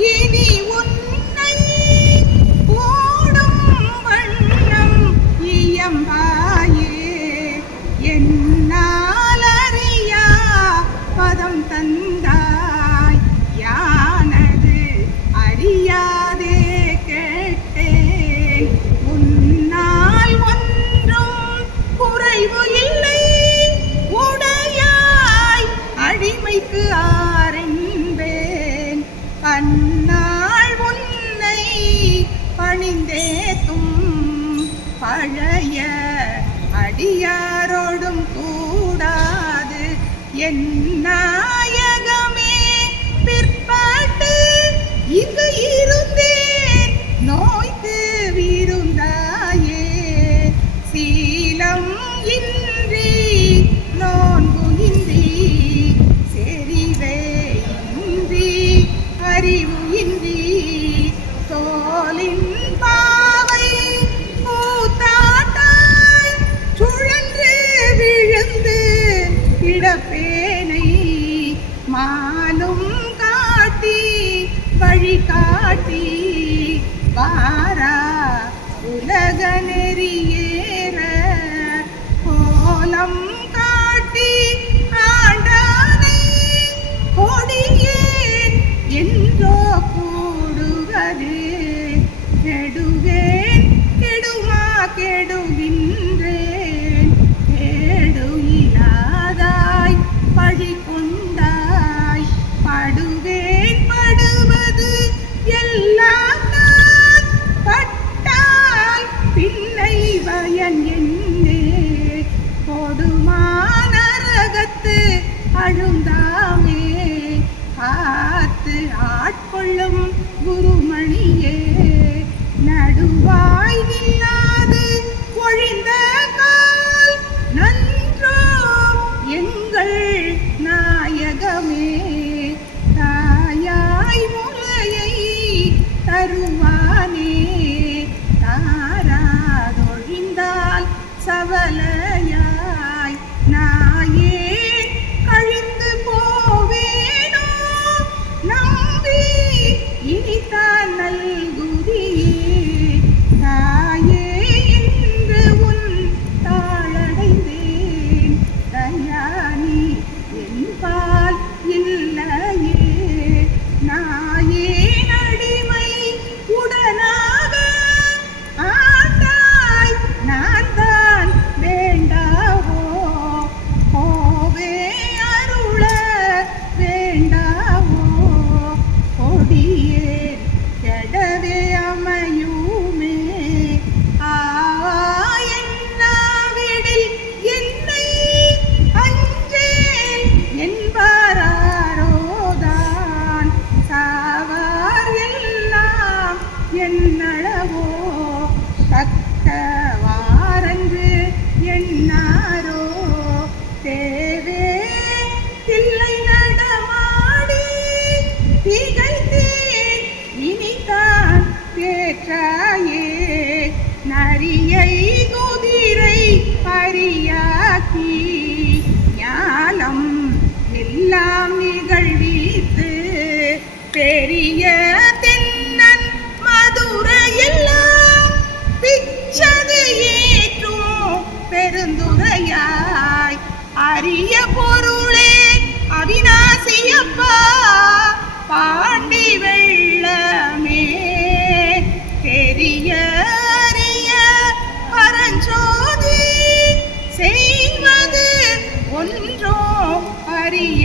இனி உன்னை ஓடும் வண்ணம் இயம்பாயே என்னால் அறியா பதம் தந்தாய் யானது அறியாதே கேட்டேன் உன்னால் ஒன்றும் குறைவு இல்லை உடையாய் அடிமைக்கு ஆரென்பேன் கண்ணாள் உன்னை பணிந்தேத்தும் பழைய அடியாரோடும் கூடாது என் நாயகமே பிற்பாட்டு இங்கு இருந்தேன் நோய்க்கு விருந்தாயே சீலம் இன்றி நோன்பு இன்றி செறிவே இன்றி அறிவு இன்றி தோலின் பாவை கூத்தாட்டாய் சுழன்று விழுந்து இடப்பேனை மாலும் காட்டி வழி காட்டி வாரா உலக நெறியேற கோலம் காட்டி ஆண்டானை கொடியேன் என்றோ கூடுவதே கெடுவேன் கெடுமா கெடுகின்றேன் கேடு இல்லாதாய் பழி கொண்டாய் படுவேன் படுவது எல்லாம் நான் பட்டால் பின்னை பயன் என்னே கொடுமா நரகத்து அழுந்தாமே காத்து ஆட்கொள்ளும் குருமணியே நடுவாய் நில்லாது ஒழிந்த கால் நன்றோ எங்கள் நாயகமே தாயாய் முலையை தருவானே தாராதொழிந்தால் சவலையாய் நாயே கழிந்து போவேனோ நம்பி இனிதான் நல்குதியே தாயே என்று உன் தாளடைந்தேன் தயானி என்பால் இல்லையே நாயே அடிமை உடனாக ஆண்டாய் நான் தான் வேண்டாவோ கோவே அருள வேண்டாவோ கொடியே கெடவே அமையுமே என்னாவிடில் என்னை அஞ்சேன் என்பாரோதான் சாவார் எல்லாம் என்னளவோ தக்கவாரன்று என்னாரோ தேவே தில்லை நடமாடி திகைத்தேன் இனிதான் பேற்றாயே நரியை குதிரை பரியாக்கி ஞானம் எல்லாம் நிகழ்வித்து பெரிய தென்னன் மதுரையெல்லாம் பிச்சது ஏற்றும் பெருந்துரையாய் அரிய பொருளே அவிநாசியப்பா பாண்டி வெள்ளமே தெரிய அறிய பரஞ்சோதி செய்வது ஒன்றோ அறிய